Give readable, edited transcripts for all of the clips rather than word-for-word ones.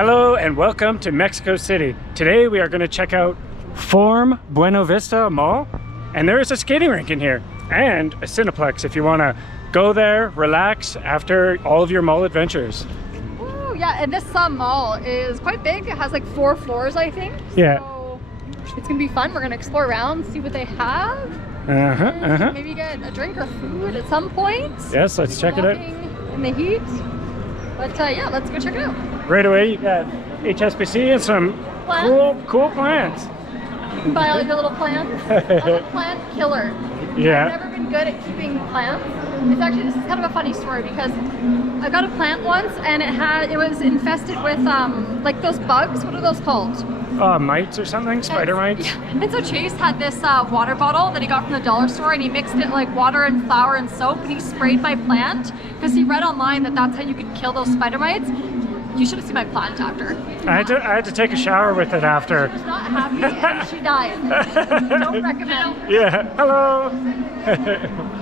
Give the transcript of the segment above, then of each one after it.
Hello and welcome to Mexico City. Today we are going to check out Forum Buena Vista Mall, and there is a skating rink in here and a Cineplex if you want to go there, relax after all of your mall adventures. Ooh, yeah, and this mall is quite big. It has like 4 floors, I think. Yeah. So it's gonna be fun. We're gonna explore around, see what they have. Maybe get a drink or food at some point. Yes, let's check it out. In the heat. But yeah, let's go check it out. Right away, you got HSBC and some cool plants. You can buy all your little plants. I'm a plant killer. Yeah. I've never been good at keeping plants. It's actually, this is kind of a funny story because I got a plant once and it was infested with like those bugs. What are those called? Mites or something? Spider mites? Yeah. And so Chase had this water bottle that he got from the dollar store, and he mixed it like water and flour and soap, and he sprayed my plant because he read online that that's how you could kill those spider mites. You should have seen my plant after. I had to take a shower with it after. She was not happy and she died. Don't recommend. Yeah, hello.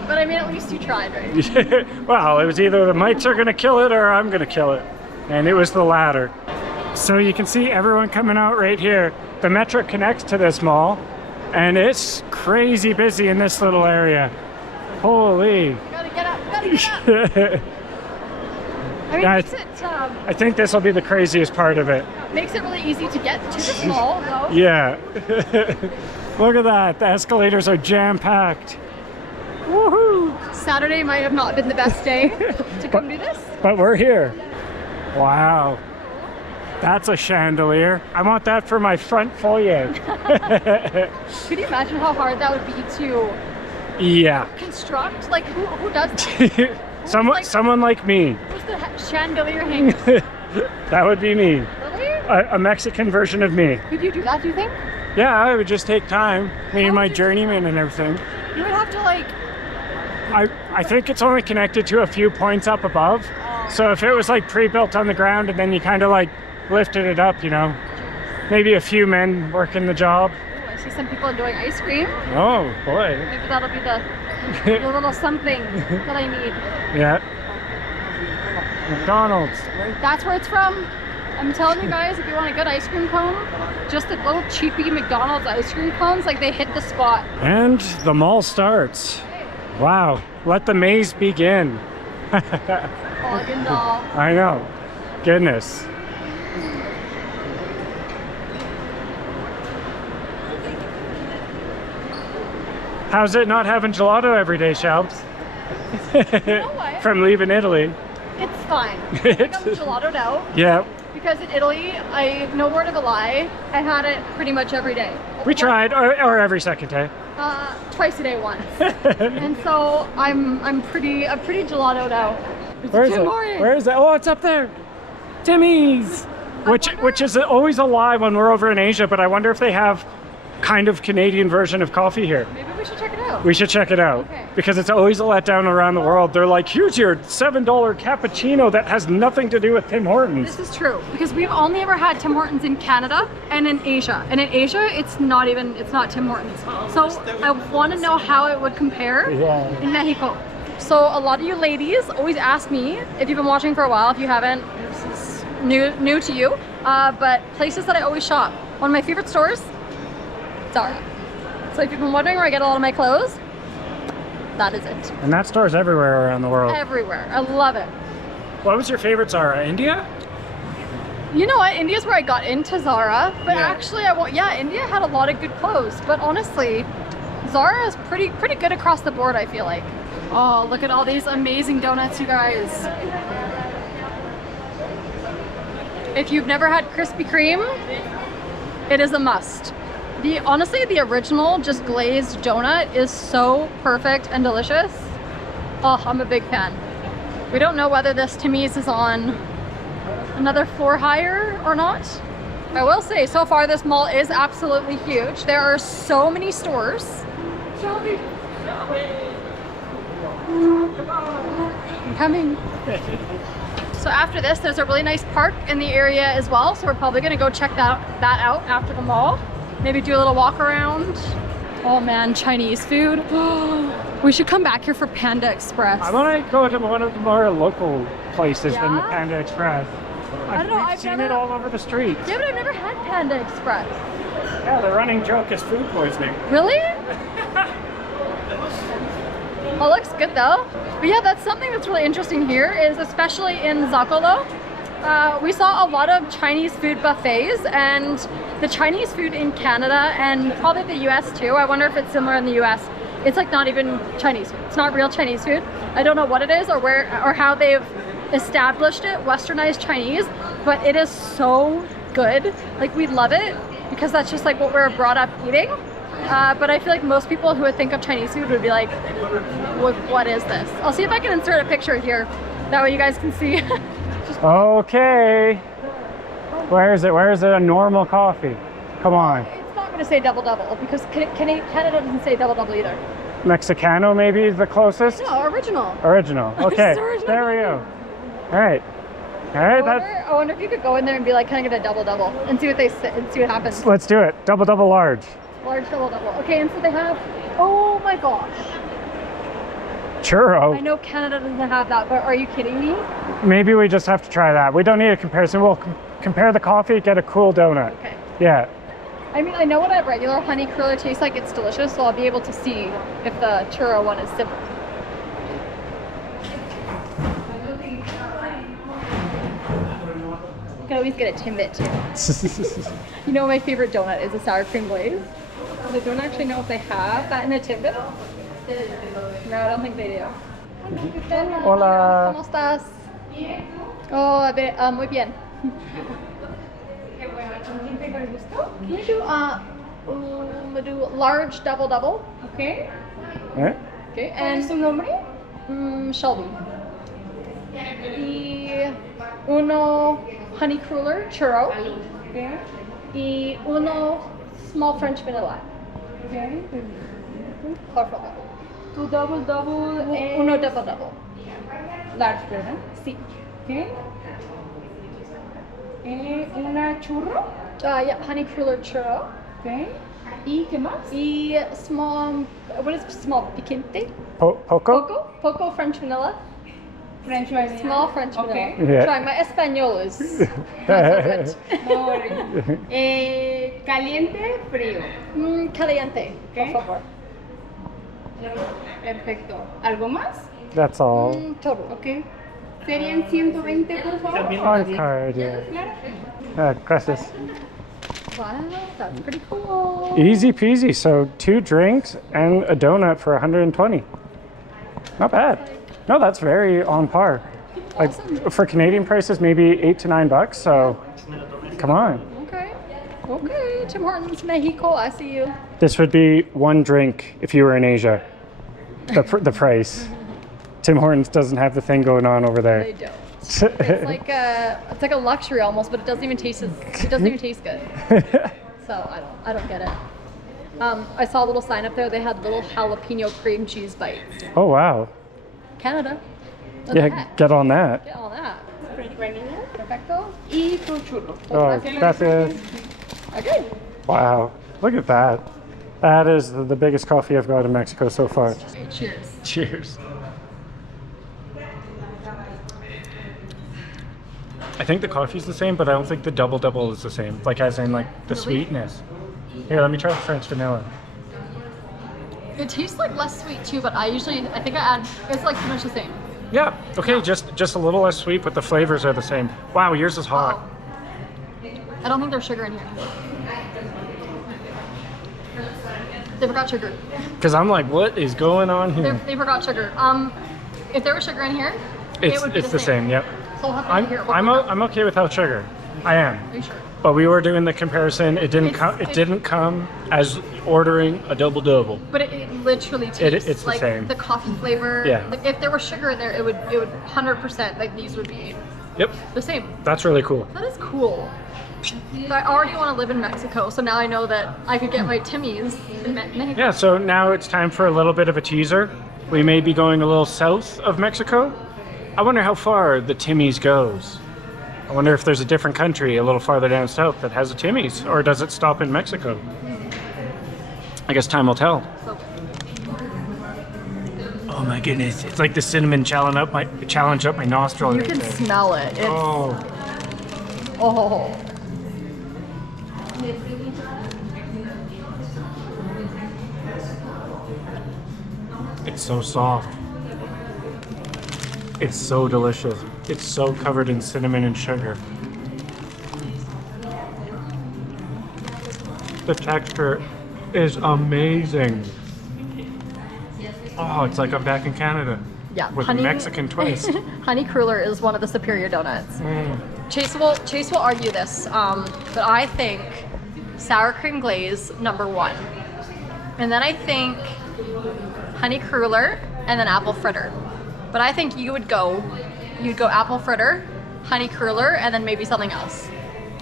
But I mean, at least you tried, right? Well, it was either the mites are gonna kill it or I'm gonna kill it. And it was the latter. So you can see everyone coming out right here. The Metro connects to this mall and it's crazy busy in this little area. Holy. You gotta get up, gotta get up. I mean, I think this will be the craziest part of it. Makes it really easy to get to this mall, though. Yeah. Look at that. The escalators are jam-packed. Woohoo! Saturday might have not been the best day to come do this. But we're here. Wow. That's a chandelier. I want that for my front foyer. Could you imagine how hard that would be to construct? Like, who does that? Someone like me. Who's the chandelier hanger? That would be me. Really? A Mexican version of me. Could you do that, do you think? Yeah, it would just take time. Me and my journeyman and everything. You would have to like... I think it's only connected to a few points up above. So if it was like pre-built on the ground and then you kind of like lifted it up, you know, maybe a few men working the job. Ooh, I see some people enjoying ice cream. Oh boy. Maybe that'll be the little something that I need. Yeah. McDonald's. That's where it's from. I'm telling you guys, if you want a good ice cream cone, just the little cheapy McDonald's ice cream cones, like they hit the spot. And the mall starts. Wow. Let the maze begin. I know. Goodness. How's it not having gelato every day, Shelbs? You know what? From leaving Italy. It's fine. I think I'm gelatoed out. Yeah. Because in Italy, no word of a lie, I had it pretty much every day. We tried, or every second day. Twice a day once. And so I'm pretty gelatoed out. Where is it? Where is it? Oh, it's up there. Timmy's. Which is always a lie when we're over in Asia, but I wonder if they have kind of Canadian version of coffee here. Maybe we should check it out. We should check it out. Okay. Because it's always a letdown around the world. They're like, here's your $7 cappuccino that has nothing to do with Tim Hortons. This is true, because we've only ever had Tim Hortons in Canada and in Asia. And in Asia, it's not Tim Hortons. So I want to know how it would compare in Mexico. So a lot of you ladies always ask me, if you've been watching for a while, if you haven't, this is new to you, but places that I always shop. One of my favorite stores, Zara. So if you've been wondering where I get a lot of my clothes, that is it. And that store's everywhere around the world. Everywhere. I love it. What was your favorite Zara? India? You know what? India's where I got into Zara, but actually India had a lot of good clothes, but honestly, Zara is pretty good across the board, I feel like. Oh, look at all these amazing donuts, you guys. If you've never had Krispy Kreme, it is a must. Honestly, the original just glazed donut is so perfect and delicious. Oh, I'm a big fan. We don't know whether this Timmy's is on another floor higher or not. I will say, so far this mall is absolutely huge. There are so many stores. Shelby. I'm coming. So after this, there's a really nice park in the area as well. So we're probably gonna go check that out after the mall. Maybe do a little walk around. Oh man, Chinese food. We should come back here for Panda Express. I want to go to one of the more local places than the Panda Express. I don't know. I've seen it all over the streets. Yeah, but I've never had Panda Express. Yeah, the running joke is food poisoning. Really? Oh, looks good though. But yeah, that's something that's really interesting here is especially in Zakolo. We saw a lot of Chinese food buffets, and the Chinese food in Canada and probably the US too. I wonder if it's similar in the US. It's like not even Chinese food. It's not real Chinese food. I don't know what it is or where or how they've established it, westernized Chinese, but it is so good. Like we love it because that's just like what we're brought up eating. But I feel like most people who would think of Chinese food would be like, what is this? I'll see if I can insert a picture here. That way you guys can see. Okay. Where is it? Where is it a normal coffee? Come on. It's not going to say double double because Canada doesn't say double double either. Mexicano maybe is the closest? No, original. Original. Okay. Original. There we go. All right. All right. I wonder if you could go in there and be like, can I get a double double and see what they say and see what happens. Let's do it. Double large. Large double double. Okay, and so they have. Oh my gosh. Churro. I know Canada doesn't have that, but are you kidding me? Maybe we just have to try that. We don't need a comparison. We'll compare the coffee, get a cool donut. Okay. Yeah. I mean, I know what a regular honey curler tastes like. It's delicious, so I'll be able to see if the churro one is similar. You can always get a Timbit too. You know, my favorite donut is a sour cream glaze. I don't actually know if they have that in a Timbit. No, I don't think they do. Hola. ¿Cómo estás? Oh, a ver, muy bien. We do large double double. Okay. Eh? Okay. And su nombre? Shelby. Y uno honey cruller churro. Okay. Y uno small French vanilla. Okay. Por favor. Tu double double Uno double double. large, ¿verdad? Sí. Okay. Una churro. Yeah, honey cruller churro. Okay. ¿Y qué más? Y small, what is small? Picante? Poco? Poco French vanilla. French vanilla. Small French Okay. vanilla. Yeah. Try, my Espanol is not so good. No worries. Caliente, frío. Caliente, Okay. por favor. Perfecto. ¿Algo más? That's all. Total. Ok. ¿Serían 120, por favor? On card, yeah. Claro. Gracias. Wow, that's pretty cool. Easy peasy. So 2 drinks and a donut for 120. Not bad. No, that's very on par. Like for Canadian prices, maybe $8 to $9. So come on. Okay. Okay, Tim Hortons, Mexico, I see you. This would be 1 drink if you were in Asia. The price. Tim Hortons doesn't have the thing going on over They there. don't. It's like a luxury almost, but it doesn't even taste good. So I don't get it. I saw a little sign up there. They had little jalapeno cream cheese bites. Oh wow. Canada. Look at Yeah, that. get on that. Get all that. French vanilla. Perfecto. Y tu churro. Oh, gracias. Okay. Wow. Look at that. That is the biggest coffee I've got in Mexico so far. Cheers. Cheers. I think the coffee's the same, but I don't think the double double is the same. Like as in like the sweetness. Here, let me try the French vanilla. It tastes like less sweet too, but I think I add, it's like pretty much the same. Yeah. Okay, just a little less sweet, but the flavors are the same. Wow, yours is hot. I don't think there's sugar in here. They forgot sugar. Because I'm like, what is going on here? They forgot sugar. If there was sugar in here, it would be It's the same. Yep. So we'll have to hear what I'm okay without sugar. I am. Are you sure? But we were doing the comparison. It didn't come. It it- didn't come as ordering a double double. But it literally tastes it's the like same. the coffee flavor. Yeah. Like if there was sugar in there, it would 100% like these would be Yep. the same. That's really cool. That is cool. I already want to live in Mexico, so now I know that I could get my Timmy's in Mexico. Yeah. So now it's time for a little bit of a teaser. We may be going a little south of Mexico. I wonder how far the Timmy's goes. I wonder if there's a different country a little farther down south that has a Timmy's, or does it stop in Mexico? I guess time will tell. So Oh my goodness! It's like the cinnamon challenge up my nostril. you can smell it. It's, Oh, Oh. It's so soft. It's so delicious. It's so covered in cinnamon and sugar. The texture is amazing. Oh, it's like I'm back in Canada. Yeah, With a Mexican twist. Honey Cruller is one of the superior donuts. Mm. Chase will argue this, but I think sour cream glaze #1, and then I think Honey Cruller, and then apple fritter. But I think you'd go apple fritter, Honey Cruller, and then maybe something else.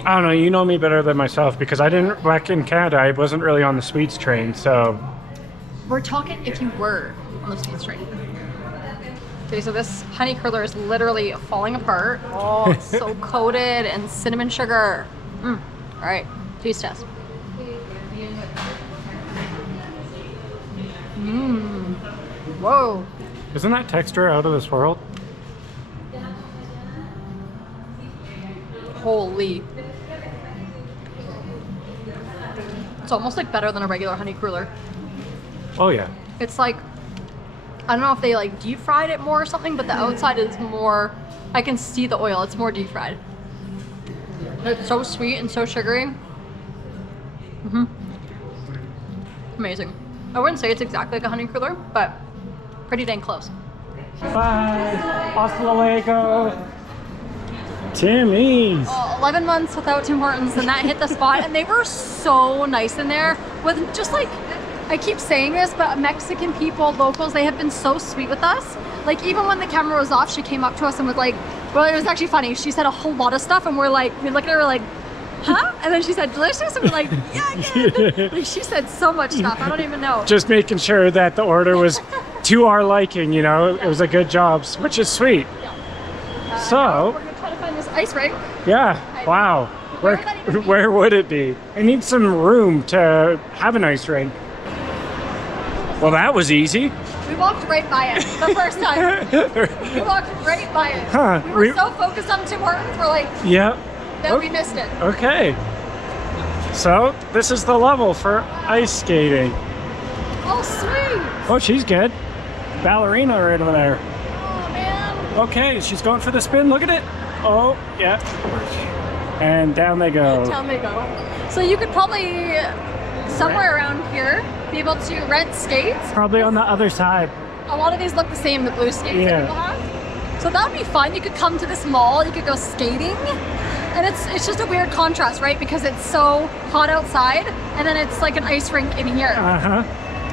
I don't know, you know me better than myself because I didn't, back in Canada, I wasn't really on the sweets train, so. We're talking if you were on the sweets train. Okay, so this Honey Cruller is literally falling apart. Oh, it's so coated in cinnamon sugar. All right, taste test. Whoa. Isn't that texture out of this world? Holy. It's almost like better than a regular Honey Cruller. Oh yeah. It's like, I don't know if they like deep fried it more or something, but the outside is more, I can see the oil, it's more deep fried. It's so sweet and so sugary. Amazing. I wouldn't say it's exactly like a Honey Cruller, but pretty dang close. Bye. Hasta luego. Timmy's. 11 months without Tim Hortons, and that hit the spot, and they were so nice in there with just like, I keep saying this, but Mexican people, locals, they have been so sweet with us. Like even when the camera was off, she came up to us and was like, well, it was actually funny. She said a whole lot of stuff, and we look at her like, huh? And then she said delicious, and we're like, yeah, good. Like she said so much stuff. I don't even know. Just making sure that the order was to our liking, you know, it was a good job, which is sweet. So, we're gonna try to find this ice rink. yeah, wow. Where would it be? I need some room to have an ice rink. Well, that was easy. We walked right by it the first time. We walked right by it. Huh, We were so focused on Tim Hortons, we're like, Yeah. that we missed it. Okay. So, this is the level for ice skating. Oh, sweet. Oh, she's good. Ballerina right over there. Oh, man. Okay, she's going for the spin. Look at it. Oh, yeah. And down they go. Down they go. So you could probably, somewhere around here, be able to rent skates. Probably on the other side. A lot of these look the same, the blue skates Yeah. that people have. So that would be fun. You could come to this mall, you could go skating. And it's just a weird contrast, right? Because it's so hot outside, and then it's like an ice rink in here. Uh-huh.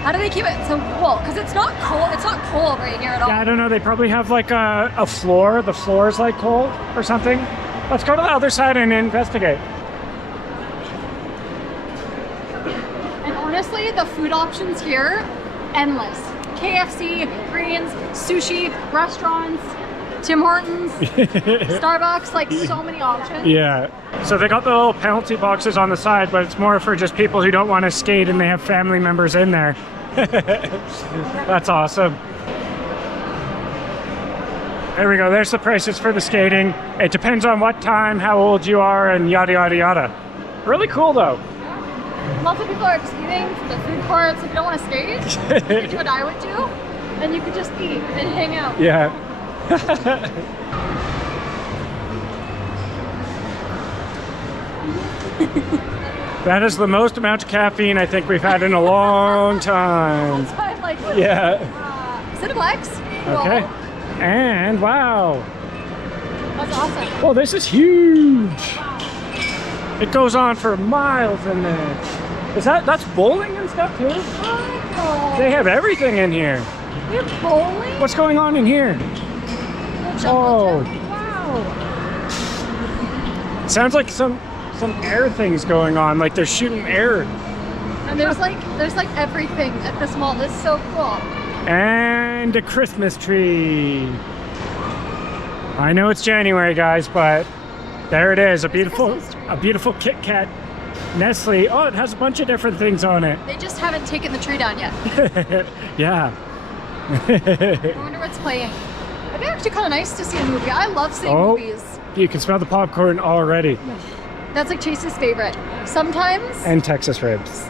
How do they keep it so cool? Because it's not cold. It's not cold right here at all. Yeah, I don't know. They probably have like a floor. The floor is like cold or something. Let's go to the other side and investigate. And honestly, the food options here, endless. KFC, Greens, sushi, restaurants, Tim Hortons, Starbucks, like so many options. Yeah. So they got the little penalty boxes on the side, but it's more for just people who don't want to skate and they have family members in there. That's awesome. There we go. There's the prices for the skating. It depends on what time, how old you are, and yada, yada, yada. Really cool, though. Lots of people are just eating from the food courts. If you don't want to skate, you could do what I would do, and you could just eat and hang out. Yeah. That is the most amount of caffeine I think we've had in a long time. So I'm like, Yeah. Cineplex. Cool. Okay. And wow. That's awesome. Oh, this is huge. It goes on for miles in there. That's bowling and stuff too? Oh, They have everything in here. you're bowling? What's going on in here? Oh. Wow. Sounds like some air things going on, like they're shooting air. And there's like everything at this mall. It's so cool. And a Christmas tree. I know it's January, guys, but there it is, a beautiful Kit Kat Nestle. Oh, it has a bunch of different things on it. They just haven't taken the tree down yet. Yeah. I wonder what's playing. It'd be actually kind of nice to see a movie. I love seeing movies. You can smell the popcorn already. That's like Chase's favorite. Sometimes And Texas ribs.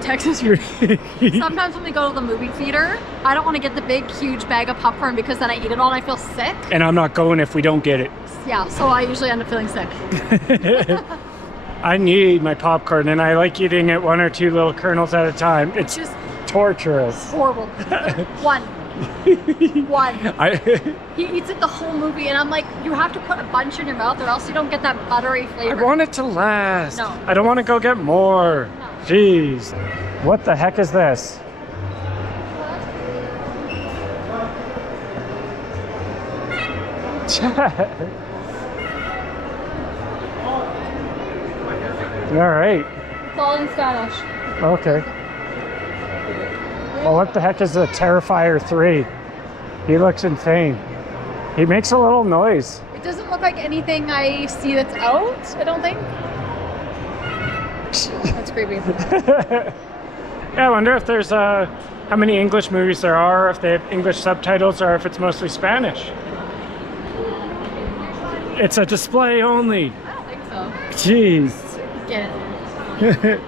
Texas. Sometimes when we go to the movie theater, I don't want to get the big, huge bag of popcorn because then I eat it all and I feel sick. And I'm not going if we don't get it. Yeah, so I usually end up feeling sick. I need my popcorn, and I like eating it 1 or 2 little kernels at a time. It's Just torturous. horrible. One. I He eats it the whole movie, and I'm like, you have to put a bunch in your mouth, or else you don't get that buttery I flavor. want it to last. No. I don't want to go get more. No. Jeez. What the heck is this? All right. It's all in Spanish. Okay. Well, what the heck is a Terrifier 3? He looks insane. He makes a little noise. It doesn't look like anything I see that's out, I don't think. That's creepy. Yeah, I wonder if there's how many English movies there are, if they have English subtitles, or if it's mostly Spanish. It's a display only. I don't think so. Jeez. Get it.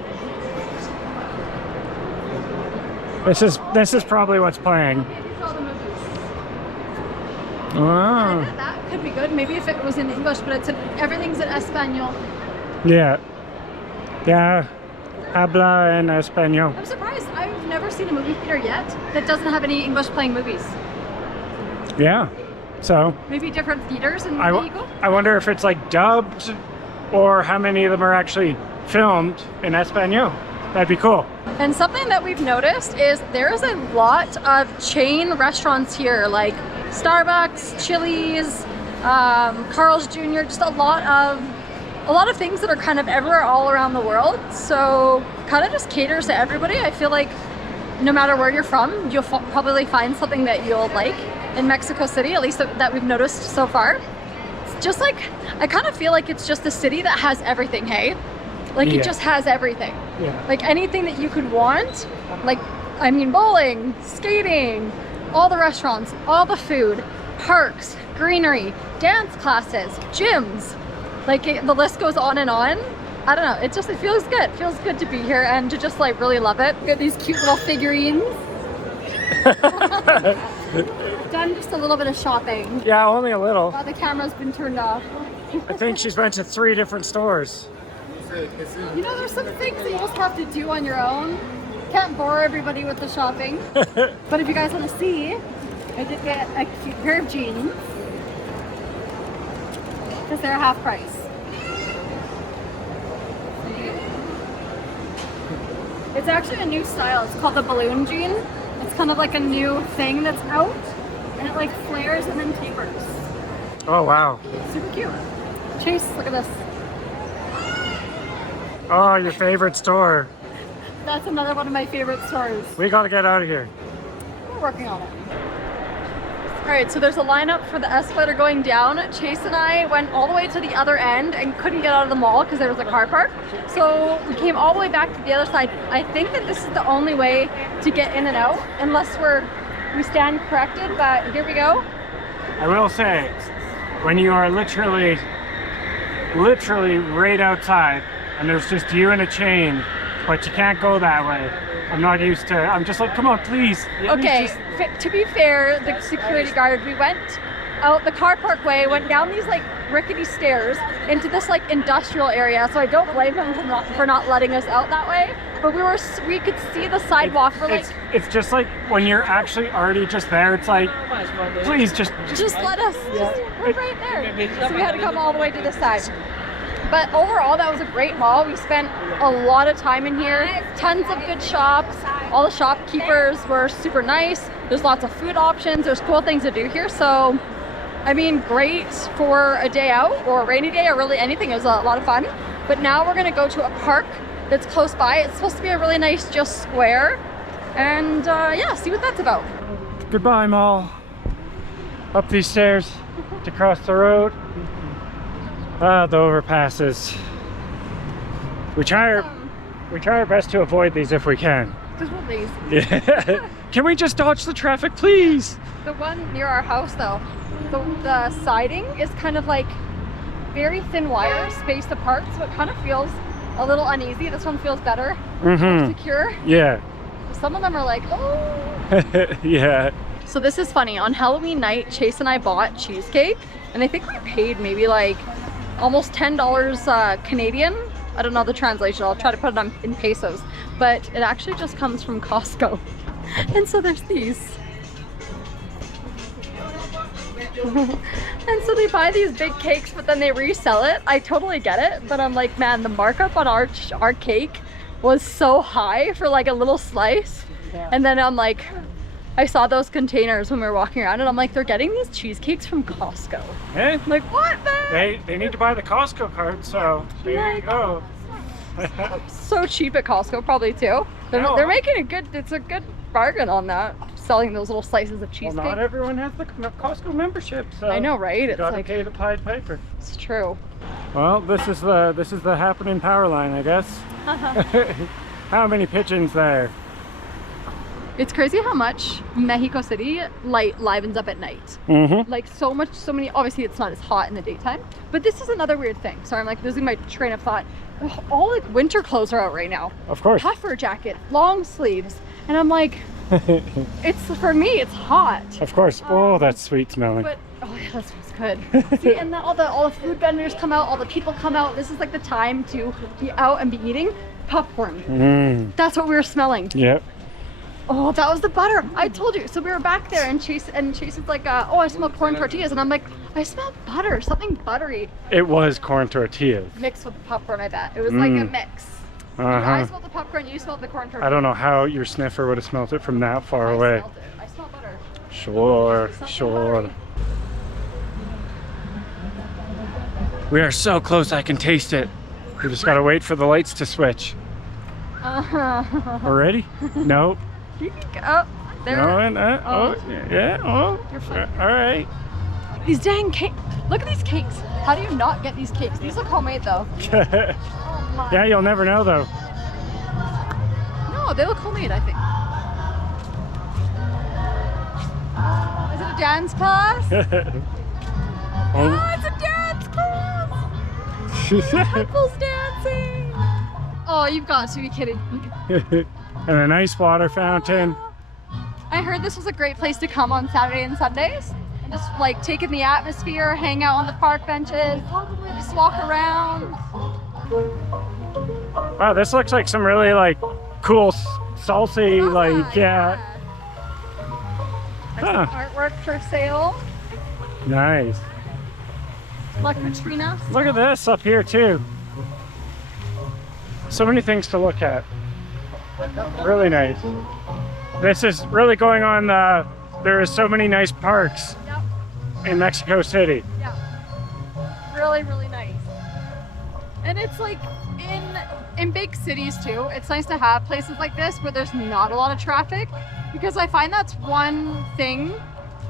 This is probably what's playing. These are all the movies. Oh. That could be good. Maybe if it was in English, but everything's in Espanol. Yeah. Yeah. Habla en español. I'm surprised. I've never seen a movie theater yet that doesn't have any English playing movies. Yeah. So Maybe different theaters in I Mexico. wonder if it's like dubbed or how many of them are actually filmed in Espanol. That'd be cool. And something that we've noticed is there is a lot of chain restaurants here, like Starbucks, Chili's, Carl's Jr., just a lot of things that are kind of everywhere all around the world. So kind of just caters to everybody. I feel like no matter where you're from, you'll probably find something that you'll like in Mexico City, at least that we've noticed so far. It's just like, I kind of feel like it's just a city that has everything, hey? Like Yeah. it just has everything. Yeah. Like anything that you could want, like, I mean, bowling, skating, all the restaurants, all the food, parks, greenery, dance classes, gyms. Like the list goes on and on. I don't know, it feels good. It feels good to be here and to just like really love it. We got these cute little figurines. Done just a little bit of shopping. Yeah, only a little. The camera's been turned off. I think she's went to 3 different stores. You know, there's some things that you just have to do on your own. Can't bore everybody with the shopping. But if you guys want to see, I did get a cute pair of jeans. Because they're half price. It's actually a new style. It's called the balloon jean. It's kind of like a new thing that's out. And it like flares and then tapers. Oh, wow. Super cute. Chase, look at this. Oh, your favorite store. That's another one of my favorite stores. We gotta get out of here. We're working on it. All right, so there's a lineup for the escalator going down. Chase and I went all the way to the other end and couldn't get out of the mall because there was a car park. So we came all the way back to the other side. I think that this is the only way to get in and out, unless we stand corrected, but here we go. I will say, when you are literally right outside, and there's just you and a chain, but you can't go that way. I'm not used to it. I'm just like, come on, please. Okay, to be fair, the security guard, we went out the car park way, went down these like rickety stairs into this like industrial area, so I don't blame him for not letting us out that way. But we could see the sidewalk. It's just like when you're actually already just there, it's like, please just let us, we're right there. So we had to come all the way to the side. But overall, that was a great mall. We spent a lot of time in here. Tons of good shops. All the shopkeepers were super nice. There's lots of food options. There's cool things to do here. So, I mean, great for a day out or a rainy day or really anything. It was a lot of fun. But now we're gonna go to a park that's close by. It's supposed to be a really nice just square. And yeah, see what that's about. Goodbye, mall. Up these stairs to cross the road. Ah, the overpasses. We try our best to avoid these if we can. Just one of these. Yeah. Can we just dodge the traffic, please? The one near our house, though, the siding is kind of like very thin wires spaced apart, so it kind of feels a little uneasy. This one feels better, Mm-hmm. secure. Yeah. Some of them are like, oh. Yeah. So this is funny. On Halloween night, Chase and I bought cheesecake, and I think we paid maybe like almost $10 Canadian. I don't know the translation. I'll try to put it in pesos, but it actually just comes from Costco. And so there's these. And so they buy these big cakes, but then they resell it. I totally get it, but I'm like, man, the markup on our cake was so high for like a little slice. And then I'm like, I saw those containers when we were walking around, and I'm like, they're getting these cheesecakes from Costco. Hey, I'm like, what the? they need to buy the Costco card, so there you go. So cheap at Costco, probably too. They're making it's a good bargain on that, selling those little slices of Well, cheesecake. not everyone has the Costco membership, so I know, right? you It's gotta like, pay the Pied Piper. it's true. Well, this is the happening power line, I guess. How many pigeons there? It's crazy how much Mexico City livens up at night. Mm-hmm. Like so many, obviously it's not as hot in the daytime, but this is another weird thing. Sorry, I'm like losing my train of thought. All like winter clothes are out right now. Of course. Puffer jacket, long sleeves. And I'm like, for me, it's hot. Of course. Oh, that's sweet smelling. But, oh yeah, that smells good. See, and then all the food vendors come out, all the people come out. This is like the time to be out and be eating popcorn. Mm. That's what we were smelling. Yep. Oh, that was the butter. I told you. So we were back there, and Chase is like, oh, I smell corn tortillas, and I'm like, I smell butter, something buttery It was corn tortillas. mixed with the popcorn. I bet it was like a mix. I Uh-huh. smelled the popcorn, you smelled the corn tortillas. I don't know how your sniffer would have smelled it from that far I away. smelled it. I smell butter. Sure, Something sure. buttery. We are so close, I can taste it. We just gotta wait for the lights to switch. Already? Nope. You can go. There. No, oh, yeah, oh. You're fine. All right. These dang cakes. Look at these cakes. How do you not get these cakes? These look homemade though. Oh my. Yeah, you'll never know though. No, they look homemade, I think. Is it a dance class? Oh, it's a dance class! Couples dancing! Oh, you've got to be kidding me. And a nice water fountain. I heard this was a great place to come on Saturday and Sundays. And just like take in the atmosphere, hang out on the park benches, just walk around. Wow, this looks like some really like cool salty, like, yeah. There's some artwork for sale. Nice. Like Katrina. Look at this up here too. So many things to look at. Really nice. This is really going on. There is so many nice parks Yep. in Mexico City. Yeah. Really, really nice. And it's like in big cities too. It's nice to have places like this where there's not a lot of traffic, because I find that's one thing.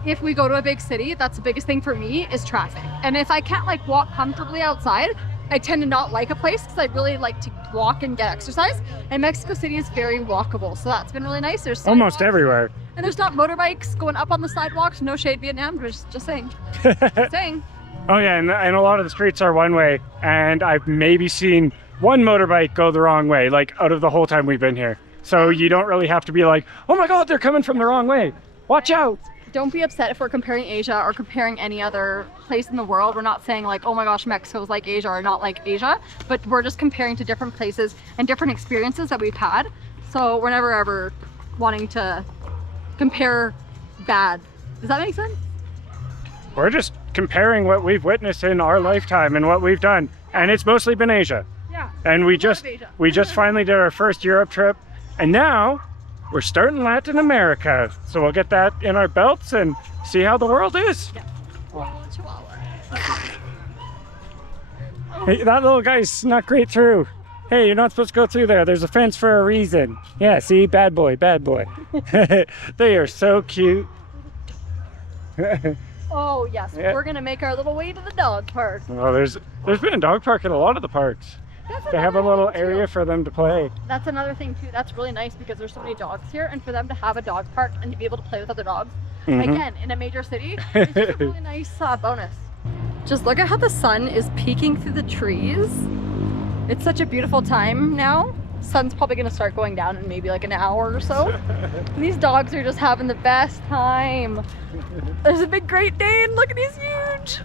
If we go to a big city, that's the biggest thing for me is traffic. And if I can't like walk comfortably outside, I tend to not like a place because I really like to walk and get exercise. And Mexico City is very walkable, so that's been really nice. There's Almost sidewalks, everywhere. and there's not motorbikes going up on the sidewalks. No shade, Vietnam, but just saying. Just saying. Oh yeah, and a lot of the streets are one way, and I've maybe seen one motorbike go the wrong way, like out of the whole time we've been here. So you don't really have to be like, oh my God, they're coming from the wrong way. Watch out. Don't be upset if we're comparing Asia or comparing any other place in the world. We're not saying like, oh my gosh, Mexico's like Asia or not like Asia, but we're just comparing to different places and different experiences that we've had. So we're never ever wanting to compare bad. Does that make sense? We're just comparing what we've witnessed in our lifetime and what we've done. And it's mostly been Asia. Yeah. And we of just Asia. finally did our first Europe trip. And now we're starting Latin America. So we'll get that in our belts and see how the world is. Yeah. Oh, Chihuahua. Hey, that little guy snuck right through. Hey, you're not supposed to go through there. There's a fence for a reason. Yeah, see? Bad boy, bad boy. They are so cute. Oh yes, Yeah. we're gonna make our little way to the dog park. Well, there's been a dog park at a lot of the parks. They have a another little thing, too. area for them to play. That's another thing too. That's really nice because there's so many dogs here, and for them to have a dog park and to be able to play with other dogs, Mhm. again in a major city, it's just a really nice bonus. Just look at how the sun is peeking through the trees. It's such a beautiful time now. Sun's probably gonna start going down in maybe like an hour or so. And these dogs are just having the best time. There's a big Great Dane. Look at, he's huge.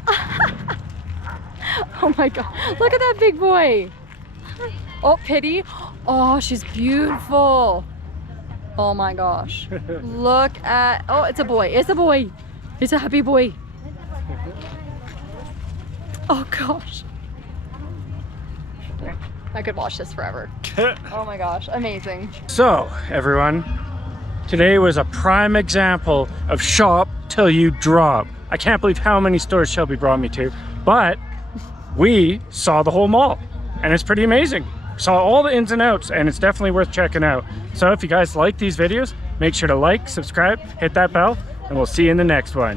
Oh my God, look at that big boy. Oh, Pity. Oh, she's beautiful. Oh my gosh. Look at, oh, it's a boy. It's a boy. It's a happy boy. Oh gosh. I could watch this forever. Oh my gosh, amazing. So, everyone, today was a prime example of shop till you drop. I can't believe how many stores Shelby brought me to, but we saw the whole mall and it's pretty amazing. Saw all the ins and outs and it's definitely worth checking out. So if you guys like these videos, make sure to like, subscribe, hit that bell, and we'll see you in the next one.